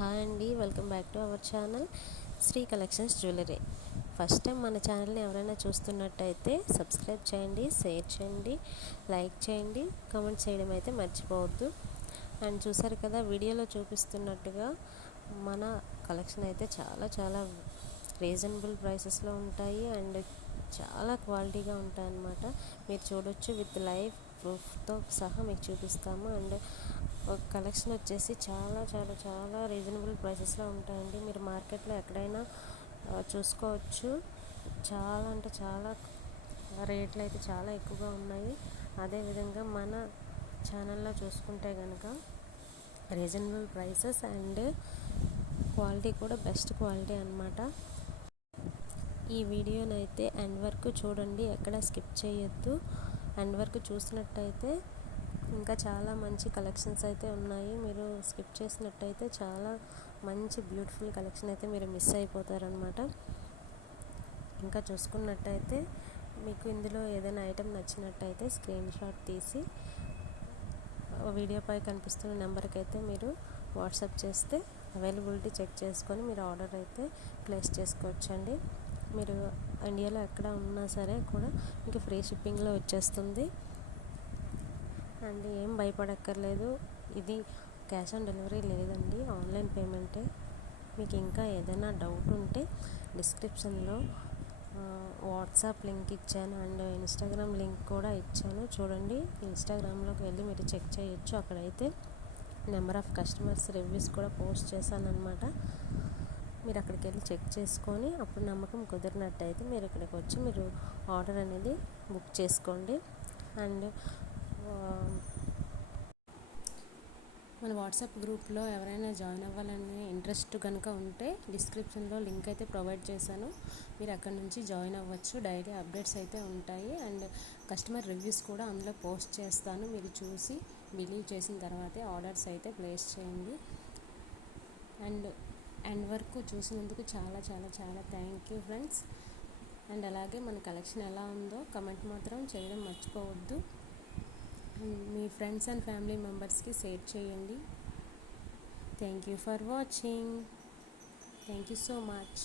Hi అండి, welcome back to our channel Sri collections jewellery. First time మన ఛానల్ని ఎవరైనా చూస్తున్నట్టయితే సబ్స్క్రైబ్ చేయండి, షేర్ చేయండి, లైక్ చేయండి, కామెంట్ చేయడం అయితే మర్చిపోవద్దు. అండ్ చూసారు కదా, వీడియోలో చూపిస్తున్నట్టుగా మన కలెక్షన్ అయితే చాలా చాలా రీజనబుల్ ప్రైసెస్లో ఉంటాయి అండ్ చాలా క్వాలిటీగా ఉంటాయి అన్నమాట. మీరు చూడొచ్చు, విత్ లైవ్ ప్రూఫ్తో సహా మీకు చూపిస్తాము. అండ్ కలెక్షన్ వచ్చేసి చాలా చాలా చాలా రీజనబుల్ ప్రైసెస్లో ఉంటాయండి. మీరు మార్కెట్లో ఎక్కడైనా చూసుకోవచ్చు. చాలా అంటే చాలా రేట్లు అయితే చాలా ఎక్కువగా ఉన్నాయి. అదేవిధంగా మన ఛానల్లో చూసుకుంటే కనుక రీజనబుల్ ప్రైసెస్ అండ్ క్వాలిటీ కూడా బెస్ట్ క్వాలిటీ అన్నమాట. ఈ వీడియోనైతే ఎండ్ వరకు చూడండి, ఎక్కడ స్కిప్ చేయొద్దు. ఎండ్ వరకు చూసినట్టయితే ఇంకా చాలా మంచి కలెక్షన్స్ అయితే ఉన్నాయి. మీరు స్కిప్ చేసినట్టయితే చాలా మంచి బ్యూటిఫుల్ కలెక్షన్ అయితే మీరు మిస్ అయిపోతారనమాట. ఇంకా చూసుకున్నట్టయితే మీకు ఇందులో ఏదైనా ఐటెం నచ్చినట్టయితే స్క్రీన్ షాట్ తీసి వీడియోపై కనిపిస్తున్న నెంబర్కి అయితే మీరు వాట్సాప్ చేస్తే అవైలబిలిటీ చెక్ చేసుకొని మీరు ఆర్డర్ అయితే ప్లేస్ చేసుకోవచ్చండి. మీరు ఇండియాలో ఎక్కడ ఉన్నా సరే కూడా మీకు ఫ్రీ షిప్పింగ్లో వచ్చేస్తుంది. అండ్ ఏం భయపడక్కర్లేదు, ఇది క్యాష్ ఆన్ డెలివరీ లేదండి, ఆన్లైన్ పేమెంటే. మీకు ఇంకా ఏదైనా డౌట్ ఉంటే డిస్క్రిప్షన్లో వాట్సాప్ లింక్ ఇచ్చాను అండ్ ఇన్స్టాగ్రామ్ లింక్ కూడా ఇచ్చాను. చూడండి, ఇన్స్టాగ్రామ్లోకి వెళ్ళి మీరు చెక్ చేయొచ్చు. అక్కడైతే నెంబర్ ఆఫ్ కస్టమర్స్ రివ్యూస్ కూడా పోస్ట్ చేశాను అనమాట. మీరు అక్కడికి వెళ్ళి చెక్ చేసుకొని అప్పుడు నమ్మకం కుదిరినట్టయితే మీరు ఇక్కడికి వచ్చి మీరు ఆర్డర్ అనేది బుక్ చేసుకోండి. అండ్ మన వాట్సాప్ గ్రూప్లో ఎవరైనా జాయిన్ అవ్వాలనే ఇంట్రెస్ట్ కనుక ఉంటే డిస్క్రిప్షన్లో లింక్ అయితే ప్రొవైడ్ చేశాను. మీరు అక్కడ నుంచి జాయిన్ అవ్వచ్చు. డైలీ అప్డేట్స్ అయితే ఉంటాయి అండ్ కస్టమర్ రివ్యూస్ కూడా అందులో పోస్ట్ చేస్తాను. మీరు చూసి బిలీవ్ చేసిన తర్వాతే ఆర్డర్స్ అయితే ప్లేస్ చేయండి. అండ్ ఎండ్ వరకు చూసినందుకు చాలా చాలా చాలా థ్యాంక్ యూ ఫ్రెండ్స్. అండ్ అలాగే మన కలెక్షన్ ఎలా ఉందో కమెంట్ మాత్రం చేయడం మర్చిపోవద్దు. మీ ఫ్రెండ్స్ అండ్ ఫ్యామిలీ మెంబర్స్కి షేర్ చేయండి. Thank you for watching. Thank you so much.